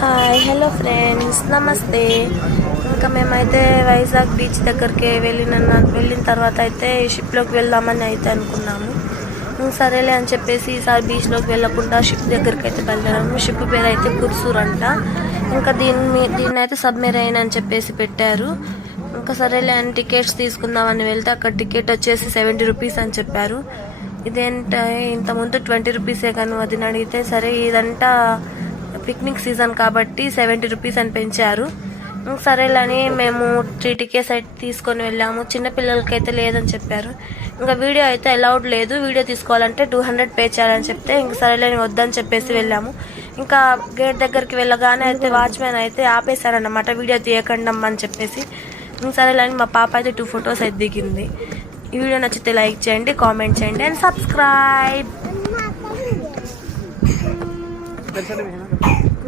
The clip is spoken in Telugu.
హాయ్ హలో ఫ్రెండ్స్ నమస్తే. ఇంకా మేమైతే వైజాగ్ బీచ్ దగ్గరికి వెళ్ళిన తర్వాత అయితే షిప్లోకి వెళ్దామని అయితే అనుకున్నాము. సరేలే అని చెప్పేసి ఈసారి బీచ్లోకి వెళ్ళకుండా షిప్ దగ్గరికి అయితే బయలుదేరాము. షిప్ పేరు అయితే కుర్సూర్ అంట. ఇంకా దీన్ని అయితే సబ్మెరైన్ అని చెప్పేసి పెట్టారు. ఇంకా సరేలే అని టికెట్స్ తీసుకుందామని వెళ్తే అక్కడ టికెట్ వచ్చేసి 70 రూపీస్ అని చెప్పారు. ఇదేంటే ఇంతకుముందు 20 రూపీసే కానీ వదిన అడిగితే సరే ఇదంతా పిక్నిక్ సీజన్ కాబట్టి 70 రూపీస్ అని పెంచారు. సరేలని మేము 3 టికెట్స్ అయితే తీసుకొని వెళ్ళాము. చిన్నపిల్లలకి అయితే లేదని చెప్పారు. ఇంకా వీడియో అయితే అలౌడ్ లేదు, వీడియో తీసుకోవాలంటే 200 పే చేయాలని చెప్తే ఇంక సరేలేని వద్దని చెప్పేసి వెళ్ళాము. ఇంకా గేట్ దగ్గరికి వెళ్ళగానే అయితే వాచ్మెన్ అయితే ఆపేశారన్నమాట, వీడియో తీయకండి అని చెప్పేసి. ఇంక సరేలేని మా పాప అయితే 2 ఫొటోస్ అయితే దిగింది. ఈ వీడియో నచ్చితే లైక్ చేయండి, కామెంట్ చేయండి అండ్ సబ్స్క్రైబ్.